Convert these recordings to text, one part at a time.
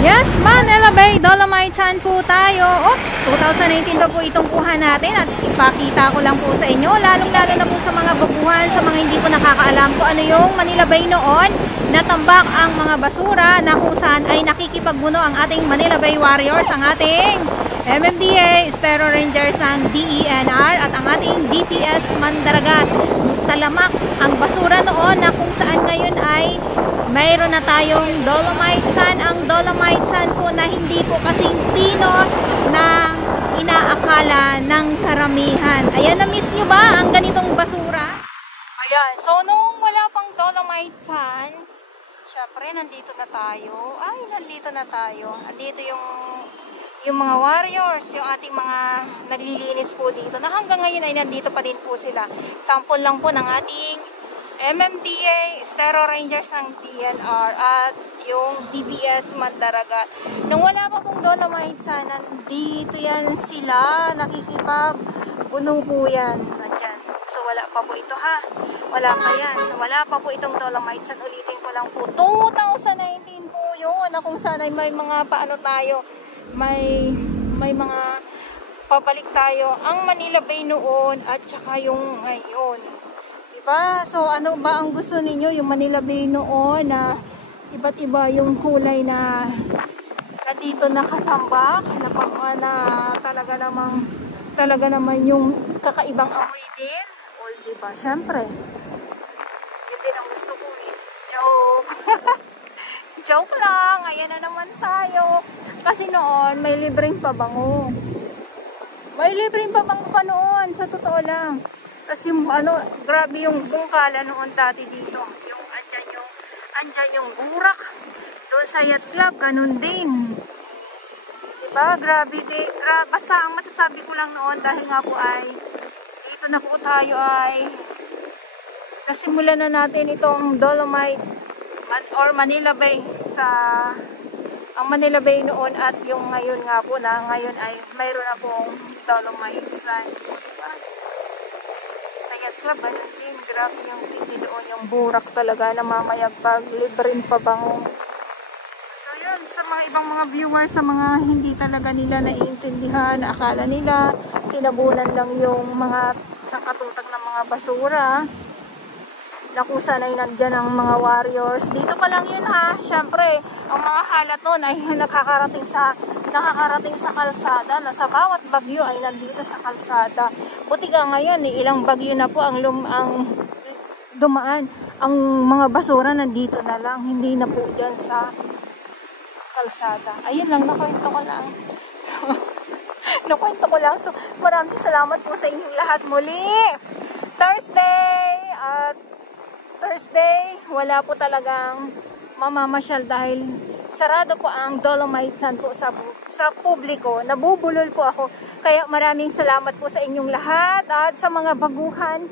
Yes, Manila Bay, Dolomite Sand po tayo. Oops, 2019 po itong kuha natin at ipakita ko lang po sa inyo, lalong-lalo na po sa mga baguhan, sa mga hindi po nakakaalam kung ano yung Manila Bay noon. Natambak ang mga basura na kung saan ay nakikipagbuno ang ating Manila Bay Warriors, ang ating MMDA, Estero Rangers ng DENR at ang ating DPS Mandaragat. Talamak ang basura noon na kung saan ngayon ay mayroon na tayong Dolomite Sand. Ang Dolomite Sand po na hindi po kasing pino na inaakala ng karamihan. Ayan, na-miss nyo ba ang ganitong basura? Ayan, so nung wala pang Dolomite Sand, syempre nandito na tayo. Nandito na tayo. Andito yung mga warriors, yung ating mga naglilinis po dito, na hanggang ngayon ay nandito pa din po sila. Sample lang po ng ating MMDA, Estero Rangers ng DNR at yung DBS Mandaragat. Nung wala pa pong Dolomite Sand, nandito yan sila, nakikipagbuno po yan. Nandyan. So wala pa po ito ha. Wala pa yan. Wala pa po itong Dolomite Sand. Ulitin ko lang po. 2019 po yun, na kung saan ay may mga paano tayo, may mga pabalik tayo. Ang Manila Bay noon at saka yung ngayon. Diba? So ano ba ang gusto ninyo? Yung Manila Bay noon na iba't iba yung kulay na nandito nakatambak na talaga naman yung kakaibang amoy din. O diba? Syempre yun din ang gusto ko eh. Joke. Joke lang. Ayan na naman tayo. Kasi noon may libreng pabango. May libreng pabango pa noon. Sa totoo lang. Tapos yung grabe yung bungkala noon dati dito. Yung andyan yung burak. Doon sa yacht club, ganun din. Diba? Grabe din. Basta ang masasabi ko lang noon dahil nga po ay dito na po tayo ay nasimulan na natin itong Dolomite or Manila Bay ang Manila Bay noon at yung ngayon nga po na ngayon ay mayroon na pong Dolomite Sand. Diba? Sa yacht club, ganun din. Grabe yung tindi doon, yung burak talaga na mamayagpag, libreng pabango. So yun, sa mga ibang mga viewers, sa mga hindi talaga nila naiintindihan, akala nila tinabunan lang yung mga sangkatutag ng mga basura na kung saan ay nandyan ang mga warriors. Dito pa lang yun ha. Siyempre, ang mga halat nun ay nakakarating sa kalsada, na sa bawat bagyo ay nandito sa kalsada. Buti nga ngayon, ilang bagyo na po ang dumaan. Ang mga basura nandito na lang, hindi na po dyan sa kalsada. Ayun lang, nakwento ko lang. So, maraming salamat po sa inyong lahat muli. Thursday, wala po talagang mamamasyal dahil sarado po ang Dolomite Sand po sa publiko. Nabubulol po ako. Kaya maraming salamat po sa inyong lahat at sa mga baguhan.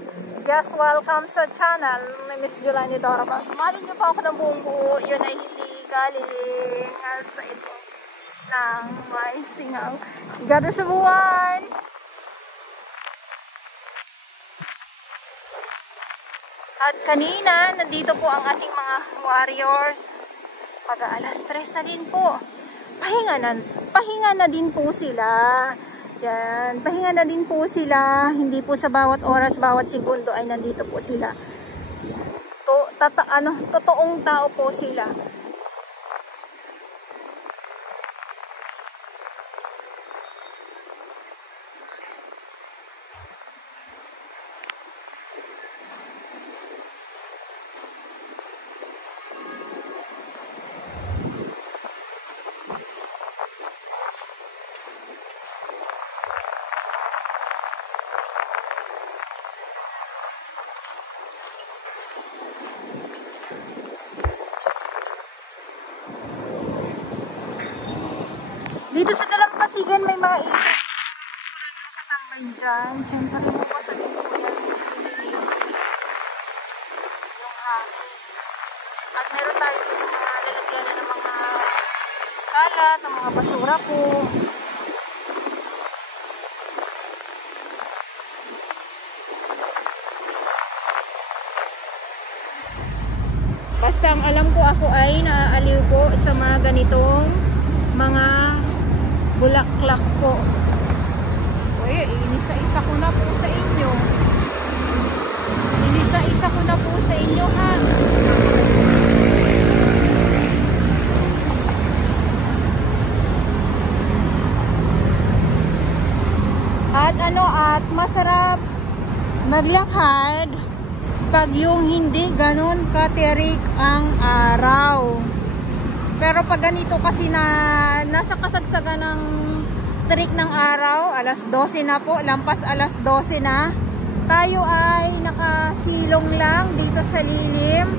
Yes, welcome sa channel ni Miss Julani Doraba. Sumalin niyo po ako ng buong buo. Yun ay hindi galing sa ito ng may singaw. God bless everyone! At kanina, nandito po ang ating mga warriors. Pag-alas 3 na din po. Pahinga na din po sila. Yan, pahinga na din po sila. Hindi po sa bawat oras, bawat segundo ay nandito po sila. Totoong tao po sila. Dito sa Dalampasigan may mga basura na nakatambay dyan. Siyempre bukas sa din po yan nililisin yung hangin. At meron tayo dito mga lalagyan ng mga kalat, ng mga basura po. Basta ang alam ko, ako ay naaaliw po sa mga ganitong mga bulaklak po. Uy, inisa-isa ko na po sa inyo. Inisa-isa ko na po sa inyo, ha. At masarap maglakad pag yung hindi ganon katirik ang araw. Pero pag ganito kasi na nasa kasagsagan ng tirik ng araw, alas 12 na po, lampas alas 12 na, tayo ay nakasilong lang dito sa lilim.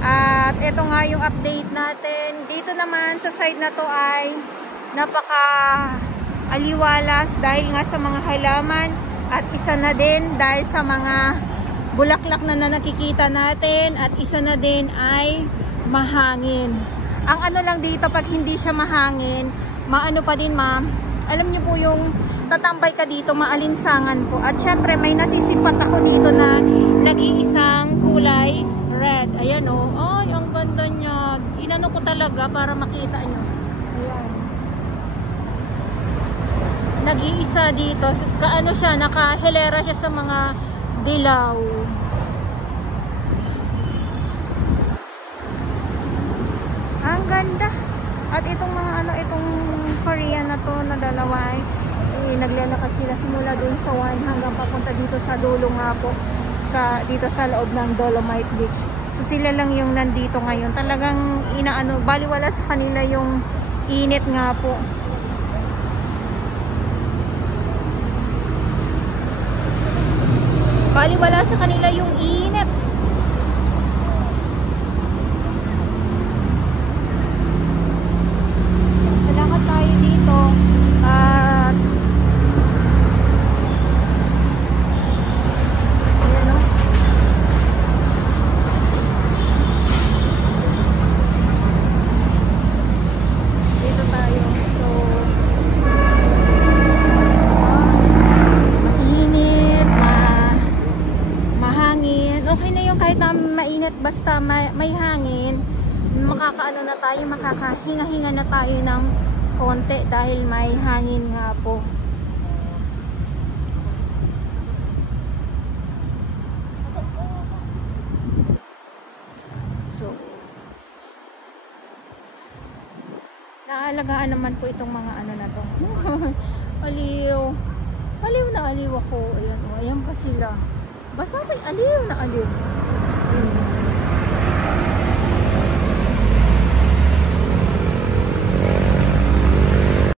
At ito nga yung update natin. Dito naman sa side na to ay napaka aliwalas dahil nga sa mga halaman, at isa na din dahil sa mga bulaklak na nakikita natin, at isa na din ay mahangin. Ang ano lang dito, pag hindi siya mahangin, maano pa din, ma'am, alam niyo po yung tatambay ka dito, maalinsangan po. At syempre may nasisipat ako dito na nag-iisang kulay red. Ayan o, ay ang ganda niya. Inano ko talaga para makita nyo. Ayan, nag-iisa dito, kaano siya, nakahilera siya sa mga dilaw. Ang ganda. At itong mga ano, itong Korean na to na dalawa ay naglalakad sila simula dun sa 1 hanggang papunta dito sa dulo nga po, sa dito sa loob ng Dolomite Beach. So sila lang yung nandito ngayon. Talagang inaano, baliwala sa kanila yung init nga po. Baliwala sa kanila yung init. Salamat tayo dito. At ayan o. Dito tayo. So mainit na mahangin. Okay na yung kahit na mainit, basta may hangin, makakaano na tayo, makakahinga-hinga na tayo ng konti dahil may hangin nga po. So naalagaan naman po itong mga ano na to. Aliw. Aliw na aliw ako. Ayan, ayan pa sila. Basta may aliw na aliw. Ayan.